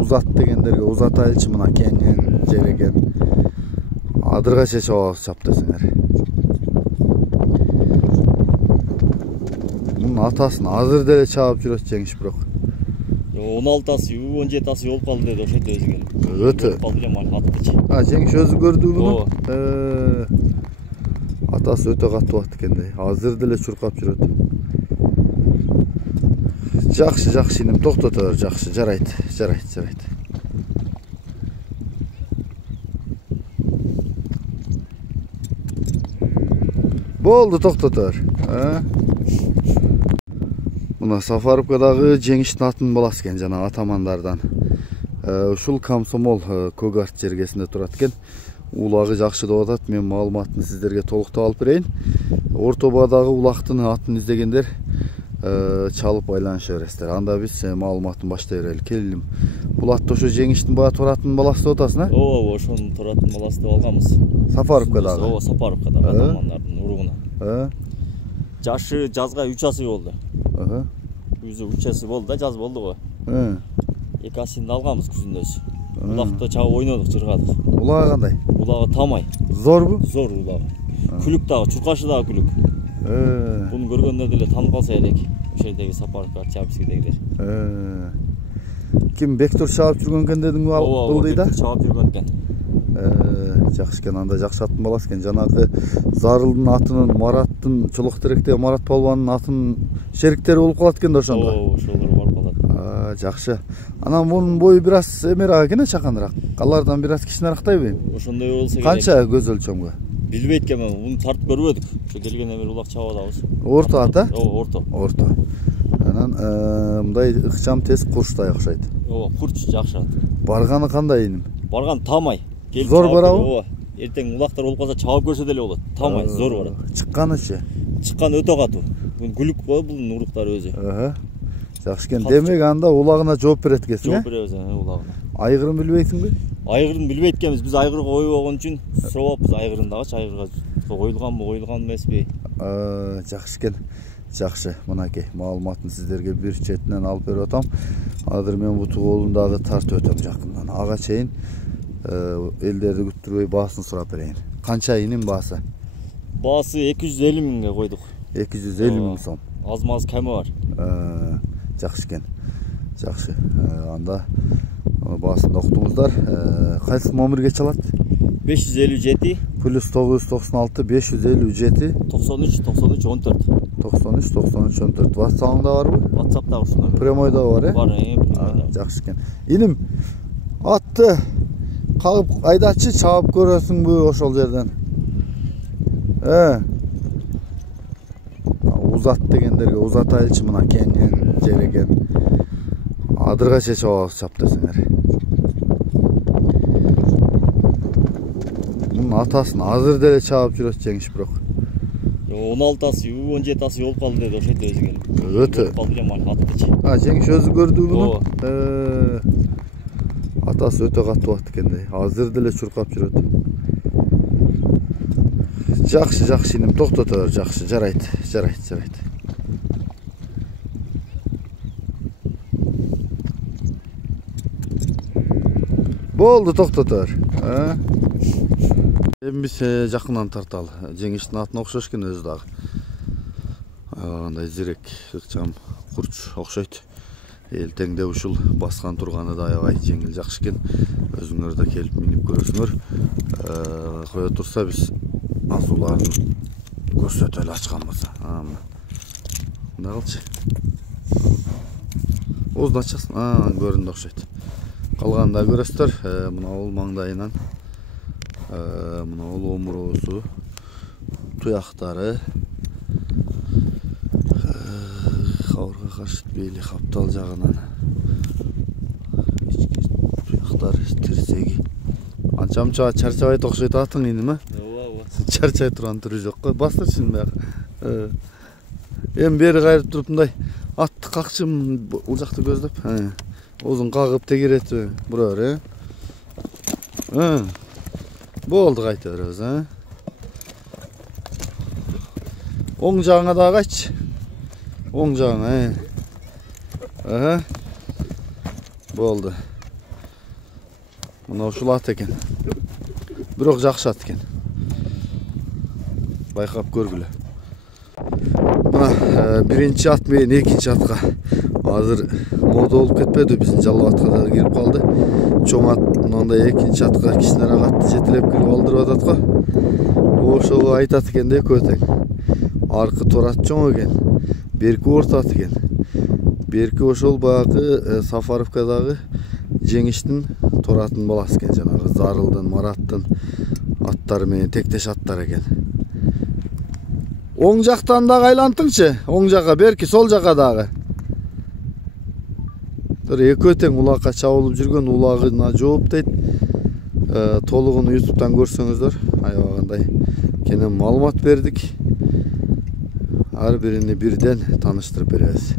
Uzat degендерге uzatайлычы мына кеңен жереген. Адырга чечип алып чаптасыңар. Мунун атасын азыр деле чаап жүрөт жеңиш бирок. 16-асы, 17-асы болуп калды деди ошойт өзү. Өтө. Калды эле атты. Жеңиш өзү көрдү буну. Атасы өтө катуу ат экен да. Азыр деле чуркап жүрөт. Жакшы иним, токтото бер, жакшы, жарайт. Болду, токтото бер. Мына Сафаровкадагы жеңиштин атын баласы экен, жана атамандардан. Ушул Комсомол Көгарт жергесинде турат экен. Улагы жакшы деп атат. Мен маалыматын сиздерге толуктап алып берейин. Ортобадагы улактын атын издегендер чалып байланыша бересиздер. Анда биз маалыматын баштай берели. Келдим. Бул атты ошо жеңиштин баа туратын баласы деп атасың, Ооба, ошонун туратын баласы деп алганбыз. Сафаровкадагы. Ооба, Сафаровкадагы атамандардын уругуна. Жашы жазга 3 асы болду. Өзү 3 асы болду да, жаз болду го. 2 асында алганбыз күзүндөс. Улакты чабып ойнодук, жыргадык. Улагы кандай? Улагы тамай. Зорбу? Зор улагы. Күлүк дагы, чуркашы дагы күлүк. Буну көргөндө деле таанып калса элек. Ошойдеги Сапаровка Чапскийдегилер. Ким Бектур чабып жүргөн экен дедиңби бул дейда? Чабып жүргөн экен. Жакшы экен, анда жакшы аттын баласы экен. Жанагы Зарылдын атынын, Мараттын, Чолоктеректеги Марат Палбанын атынын шериктери болуп калат экен да ошондо. Ошолор болуп калат. Жакшы. Анан мунун бою бир аз эмерак экен, чаканыраак. Алардан бир аз кичинерактайбы? Ошондой болсо керек. Канча көз өлчөмгө? Билбейт экенмин, буну тартып көрбөдүк. Ошо келгенден бери улак чабып атабыз. Орто ат, Орто. Анан мындай ыкчам тез курчтай окшойт. Курч жакшы ат. Барганы кандай иним? Барган тамай. Зор барабы? Эртең улактар болуп калса чабып көрсө деле болот. Тамай, зор барат. Чыкканычы? Чыккан өтө катуу. Бул күлүк го, бул уруктары өзү. Жакшы экен. Демек анда улагына жооп берет экенсиң, Жооп беребиз, улагына. Айгырын билбейсиңби? Айгырын билбейт экенбиз. Биз айгырга ойбогон үчүн сурабаппыз айгырындагычы, айгырга коюлганбы, эмеспи. Жакшы экен. Жакшы, мынакей маалыматын сиздерге бир четинен алып берип атам. Азыр мен буту голундагы тартып өтөм жакындан. Ага чейин элдерди күттүрбөй баасын сурап берейин. Канча инин баасы? Баасы 250 миңге койдук. 250 миң сом. Аз-маз кеми бар. Жакшы экен. Жакшы. Анда баасын уктуңуздар. Кайсы номерге чалат? 557 плюс 996 557 93 93 14. 93 93 14. WhatsApp'da var mı? WhatsApp'da var şunlar. Premo'da var ya? Var ya. Жақсы екен. İnim atты қалып айдачы çabıp көрөсүң бу ошол жерден. Uzat дегендерге uzatайлычы мына кеңен жереген. Адырга чечип алып чаптасыңар. Мунун атасын азыр деле чабып жүрөт жеңиш бирок. 16-асы, 17-асы болуп калды деди ошойт өзү. Өтө. Калды эле атты. Жеңиш өзү көрдү буну. Атасы өтө катуу ат экен да. Азыр деле чуркап жүрөт. Жакшы иним, токтото бер, жакшы, жарайт. Болду, токтото бер. Эми биз жакындан тарталы. Жеңиштин атына окшош экен өзү дагы. Андай зирек, ыкчам, курч окшойт. Элтеңде ушул баскан турганы да аябай жеңил, жакшы экен. Өзүңөр да келип минип көрөсүңөр. Кое турса биз азууларын көрсөтөлү ачканбыз. Мында калчы. Оозун ачасың. Көрүндү окшойт. Калганын да көрөсүздөр. Мына ол маңдайынан. Мына ол омуроосу, туяктары, кабырга каршы бели каптал жагынан, туяктар, тирсеги. Анча-мунча чарчабайт окшойт атың иним, Ооба. Чарчай турган түрү жок го. Бастырчын баягы. Эми бери кайрып туруп мындай атты какчым бул жакты көздөп, озун кагып тегеретиби, бурабыр, Болду кайта беребиз, Оң жагыңа да кайчы. Оң жагыңа, Болду. Мына ушул ат экен. Бирок жакшы ат экен. Байкап көргүлө. Мына биринчи ат менен экинчи атка азыр мода болуп кетпеди, биздин жалал атка да кирип калды. Чоң ат мындай экинчи атка кичинерээк атты жетелеп келип алдырып атат го. Ошого айтат экен да экөө тең. Аркы торат чоң экен, берки орто ат экен. Берки ошол баягы Сафаровкадагы Жеңиштин торатын баласы экен, жанагы Зарылдын, Мараттын аттары менен тектеш аттар экен. Оң жактан дагы айлантыңчы, оң жакка, берки сол жакка дагы. Экөө тең улакка чабылып жүргөн улагына жооп дейт. Толугун YouTube'дан көрсөңүздөр, аябагандай кенен маалымат бердик. Ар бирини бирден тааныштырып беребиз.